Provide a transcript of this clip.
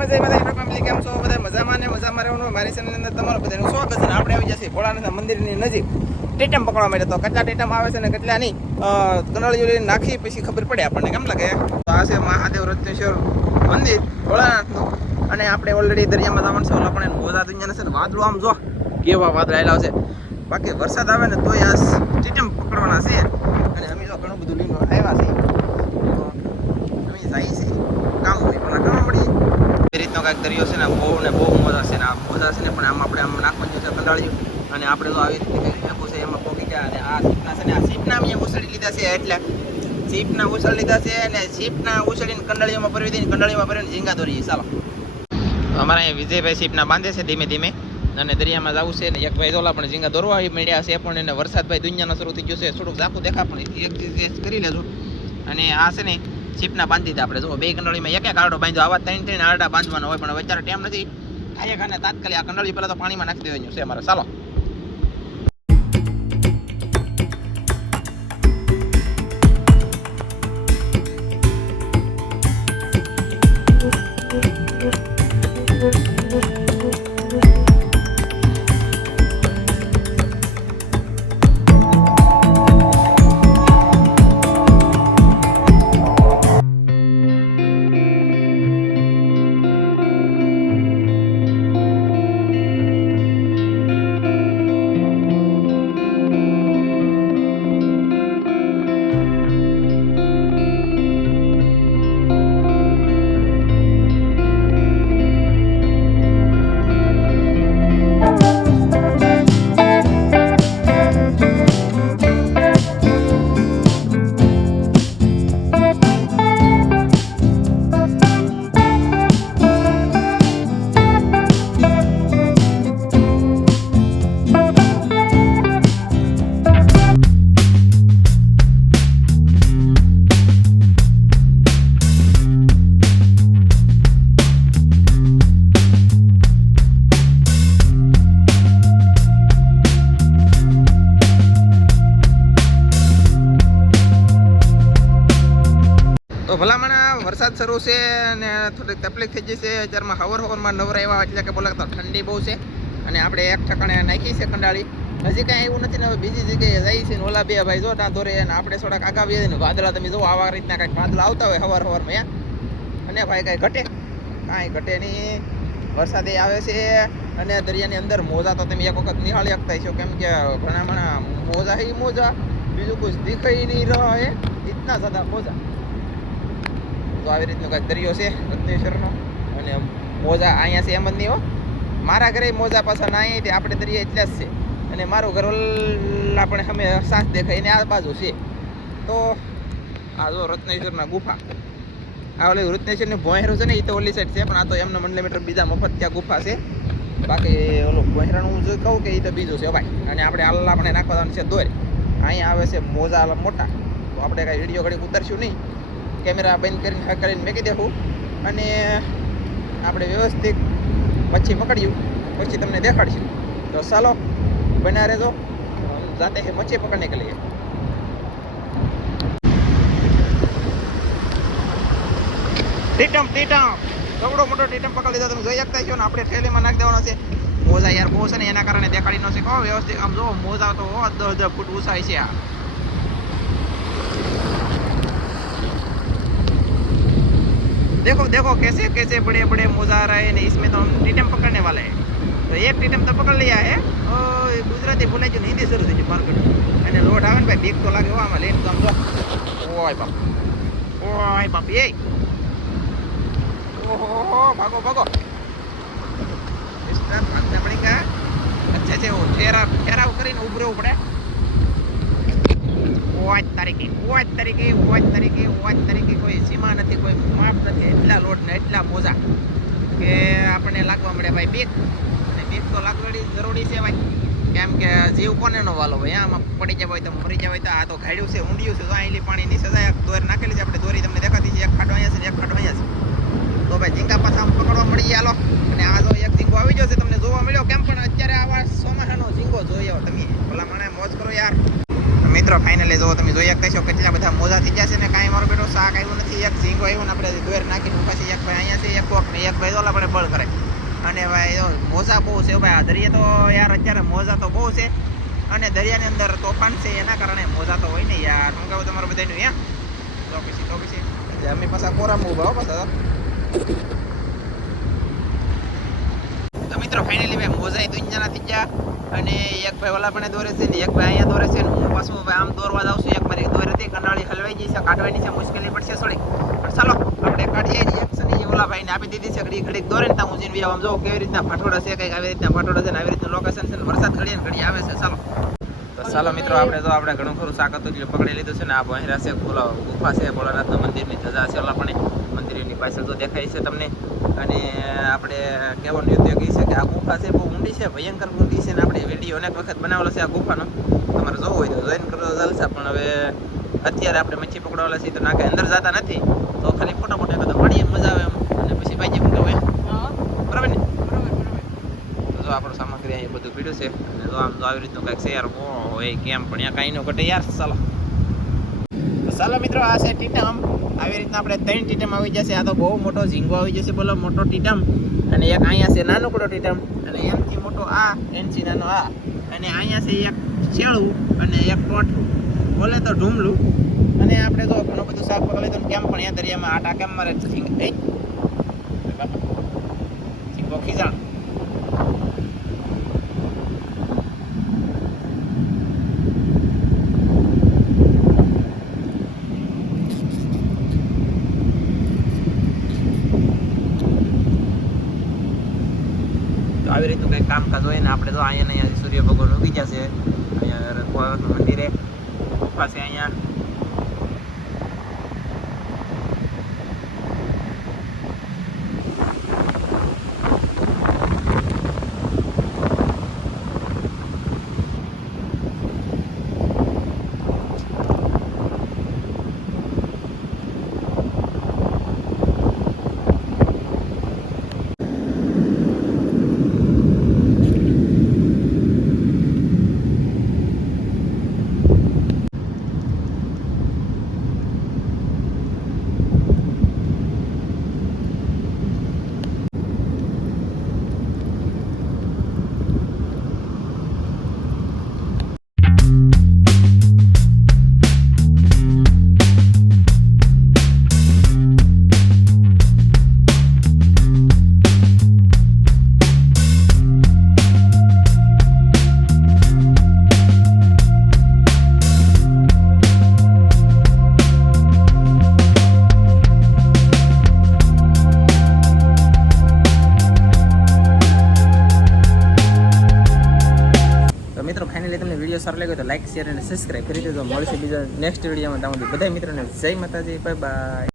બધા બધા મજામાં ને મજામાં રહેવાનું? મારી ચેનલ અંદર તમારું બધાનું સ્વાગત આપણે આવી જશે ભોળાનાથ મંદિરની નજીક ટેટમ પકડવા માટે. તો કેટલા ટેટમ આવે છે ને કેટલા નહીં કનળીઓ નાખી પછી ખબર પડે આપણને. કેમ લાગે? તો આ છે મહાદેવ રત્નેશ્વર મંદિર, ભોળાનાથનું. અને આપણે ઓલરેડી દરિયામાં જવાનું છે. પણ મોજા દુનિયાને છે ને વાદળું આમ જો, કેવા વાદળા આવેલા છે. બાકી વરસાદ આવે ને તોય આ ટીટમ પકડવાના છે. અને અમે તો ઘણું બધું લઈને આવ્યા છીએ તો અમે જઈએ છીએ કામ હોય પણ ઘણું પડી એ દરિયો છે ને બહુ ને બહુ મોજા છે ને આ મોજા છે ને, પણ આમ આપણે આમ નાખવાનું છે કંટાળ્યું અને આપણે તો આવી રીતે ભેગું છે એમાં પોકી ગયા. અને આ સીપના છે ને, આ સીપના અમે ઉછળી લીધા છે, એટલે સીપના ઉછળી લીધા છે અને સીપના ઉછળીને કંડાળીઓમાં ભરવી દઈને કંડાળીમાં ભરીને ઝીંગા દોરીએ. ચાલો. અમારા અહીંયા વિજયભાઈ સીપના બાંધે છે ધીમે ધીમે. અને દરિયામાં જવું છે ને, એક ભાઈ ઝોલા પણ ઝીંગા દોરવા મળ્યા છે પણ એને વરસાદ ભાઈ દુનિયાનો શરૂ થઈ ગયો છે. થોડુંક ઝાકું દેખા, પણ એક કરી લેજો. અને આ છે ને સીપના બાંધી દીધા આપણે. જો બે કંડળીમાં એક એક આરડો બાંધ્યો. આવા ત્રણ ત્રણ આરડા બાંધવાનો હોય, પણ અત્યારે ટાઈમ નથી. ખાયા ખાને તાત્કાલિક આ કંડળી પહેલાં તો પાણીમાં નાખી દેવાનું છે અમારે. ચાલો. વરસાદ શરૂ છે અને થોડીક તકલીફ થઈ જશે અત્યારમાં હવર હવરમાં નવરા એવા એટલે કે બોલા ઠંડી બહુ છે અને આપણે એક ઠકાણે નાખી છે કંડાળી. હજી કાંઈ એવું નથી ને હવે બીજી જગ્યાએ જાય છે ને ઓલા બે ભાઈ જો ના દોરે અને આપણે થોડાક આગાવીએ ને વાદળા તમે જો આવા રીતના કાંઈક વાદળા આવતા હોય હવાર હવારમાં અને ભાઈ કાંઈ ઘટે. કાંઈ ઘટે નહીં. વરસાદ આવે છે અને દરિયાની અંદર મોજા તો તમે એક વખત નિહાળી શકતા છો કેમ કે ઘણા ઘણા મોજા હે મોજા. બીજું કોઈ દિખાઈ નહીં રહે. ઇતના જ્યાદા મોજા. તો આવી રીતનો કાંઈક દરિયો છે રત્નેશ્વરનો અને મોજા અહીંયા છે એમ જ નહીં હો. મારા ઘરે મોજા પાછા ના અહીં આપણે દરિયા એટલા જ છે. અને મારું ઘર ઓલા પણ અમે સાસ દેખાય એને આ બાજુ છે. તો આ જો રત્નેશ્વરના ગુફા. આ ઓલી રત્નેશ્વરની ભોંયરું છે ને એ તો ઓલી સાઈડ છે, પણ આ તો એમનો મંડલે મીટર બીજા મફત ત્યાં ગુફા છે. બાકી ઓલું ભોંયરાનું હું જો કહું કે એ તો બીજું છે ભાઈ. અને આપણે આલ્લા આપણે નાખવાનું છે દોર. અહીંયા આવે છે મોજા મોટા. તો આપણે કાંઈ વીડિયો ઘડી ઉતરશું નહીં. કેમેરા બંધ કરીને હા કરીને મેકી દેવું અને આપણે વ્યવસ્થિત મચ્છી પકડ્યું. પછી તમને દેખાડશું. તો ચાલો બના રહેજો. જાતે મચ્છી પકડને કે લઈએ. ટીટમ ટીટમ. કવડો મોટો ટીટમ પકડી લીધો. તમે જોઈ શકતા છો ને, આપણે થેલીમાં નાખી દેવાનો છે. મોજા યાર બહુ છે ને, એના કારણે દેખાડી ન કહો વ્યવસ્થિત. આમ જો મોજા તો દસ દસ ફૂટ ઊંચાઈ છે આ. देखो देखो कैसे कैसे बड़े बड़े मोजा आ रहे हैं ने इसमें तो हम टीटम पकड़ने वाले हैं तो एक टीटम तो पकड़ लिया है और ગુજરાતી બોલાય છે ને હિન્દી શરૂ થઈ છે માર્કેટ અને લોટ આવે ને ભાઈ બીક તો લાગે હો આમાં લઈને તો આમ જો ઓય બાપ ઓય બાપ એ ઓહો ભાગો ભાગો મિસ્ટર ભાગને પડીંગા अच्छे से वो ठहरा ठहराव કરીને ઉભો રહેવું પડે ઓજ તરીકે ઓજ તરીકે ઓજ તરીકે ઓજ તરીકે કોઈ સીમા નથી, કોઈ માપ નથી, એટલા લોટ ને એટલા મોજા કે આપણને લાગવા મળે ભાઈ બેગ. અને બેગ તો લાગવાની જરૂરી છે ભાઈ. કેમ કે જીવ કોને નો વાલો ભાઈ આમાં પડી જાય હોય તો મરી જાય હોય તો આ તો ઘાડ્યું છે, ઊંડિયું છે. તો અહીંલી પાણીની સજા દોરી નાખેલી છે, આપણે દોરી તમને દેખાતી છે, એક ખાડો અહીંયા છે એક ખાડો અહીંયા છે. તો ભાઈ ઝીંગા પાછા પકડવા મળી ગયા અને આ જો એક ઝીંગો આવી છે, તમને જોવા મળ્યો કેમ? પણ અત્યારે આવા ચોમાસાનો ઝીંગો જોયો તમે ભલા મને મોજ કરો યાર મિત્રો ફાઇનલી જો તમે, જોઈ એક છો કેટલા બધા મોજા થઈ જશે ને કાંઈ મારો બેટો શાક આવ્યું નથી, એક ઝીંગો આવ્યું આપણે દોર નાખી પછી એક ભાઈ અહીંયા છે, એક કોક ને એક ભાઈ આપણે બળ કરે. અને ભાઈ મોજા બહુ છે ભાઈ, આ દરિયા તો યાર અત્યારે મોજા તો બહુ છે, અને દરિયાની અંદર તોફાન છે એના કારણે મોજા તો હોય ને યાર હું કહું તમારું બધાનું યા તો પછી તો પછી, અમે પાછા કોરામાં ઊભા હો પાછા મિત્રો ફાઇનલી ભાઈ મોજા દુનિયાના થઈ ગયા. અને એક ભાઈ ઓલા પણ દોરે છે ને એક ભાઈ અહીંયા દોરે છે ને હું પાછું આમ દોરવા જાઉં છું. એક મારી એક દોરે હતી, કંડાળી હલવાઈ છે, કાઢવાની છે, મુશ્કેલી પડશે થોડીક. પણ ચાલો, આપણે કાઢીએ રિએક્શન એ ઓલા ભાઈને આપી દીધી છે, ઘડી ઘડીક દોરે ને ત્યાં હું જઈને આમ જોઉં, કેવી રીતના ફાટોડા છે, કંઈક આવી રીતના ફાટોડા છે ને આવી રીતના લોકેશન છે ને વરસાદ ઘડીએ ને ઘડી આવે છે. ચાલો. ચાલો મિત્રો, આપણે તો આપણે ઘણું ખરું શાક પકડી લીધું છે ને આ બહેરા છે ગુફા છે, ભોળાનાથના મંદિરની ધજા છે, ઓલા મંદિરની પાછળ તો દેખાય છે તમને. અને આપણે કહેવાનું નૃત્ય કહી છે કે આ ગુફા છે, બહુ ઊંડી છે, ભયંકર ઊંડી છે ને આપણે વીડિયો અનેક વખત બનાવેલો છે આ ગુફાનો. તમારે જોવો હોય તો જોઈન કરો ચાલશે, પણ હવે અત્યારે આપણે મચ્છી પકડવાના છીએ તો નાકે અંદર જતા નથી. તો ખાલી ફોટો ફોટો એકદમ મળીએ, મજા આવે એમ. અને પછી ભાઈ હું કહેવાય બરાબર ને તો જો આપણો સામગ્રી અહીંયા બધું પીડ્યું છે. અને જો આમ તો આવી રીતનું કાંઈક શેર ઓ હોય કેમ, પણ અહીંયા કાંઈ ન ઘટે યાર ચાલો. તો ચાલો મિત્રો, આ છે ટીટમ. આવી રીતના આપણે ત્રણ ટીટમ આવી જશે. આ તો બહુ મોટો ઝીંગો આવી જશે, બોલો, મોટો ટીટમ. અને એક અહીંયા છે નાનકડો ટીટમ. અને એમથી મોટો આ, એનથી નાનો આ. અને અહીંયા છે એક શેળું અને એક ટોઠું બોલે તો ઢૂમલું. અને આપણે જો ઘણું બધું શાક પકડી લીધું કેમ, પણ અહીંયા દરિયામાં આટા કેમ મારે ઝીંગ થઈ ખીજાણ તો આવી રીતનું કંઈક કામકાજ હોય ને આપણે તો અહીંયા અહીંયા સૂર્ય ભગવાન ઉગી જશે અહીંયા મંદિરે પાસે અહીંયા શેર અને સબસ્ક્રાઈબ કરી દેજો. મળશે બીજા નેક્સ્ટ વિડીયોમાં તમારી બધા મિત્રોને જય માતાજી. Bye bye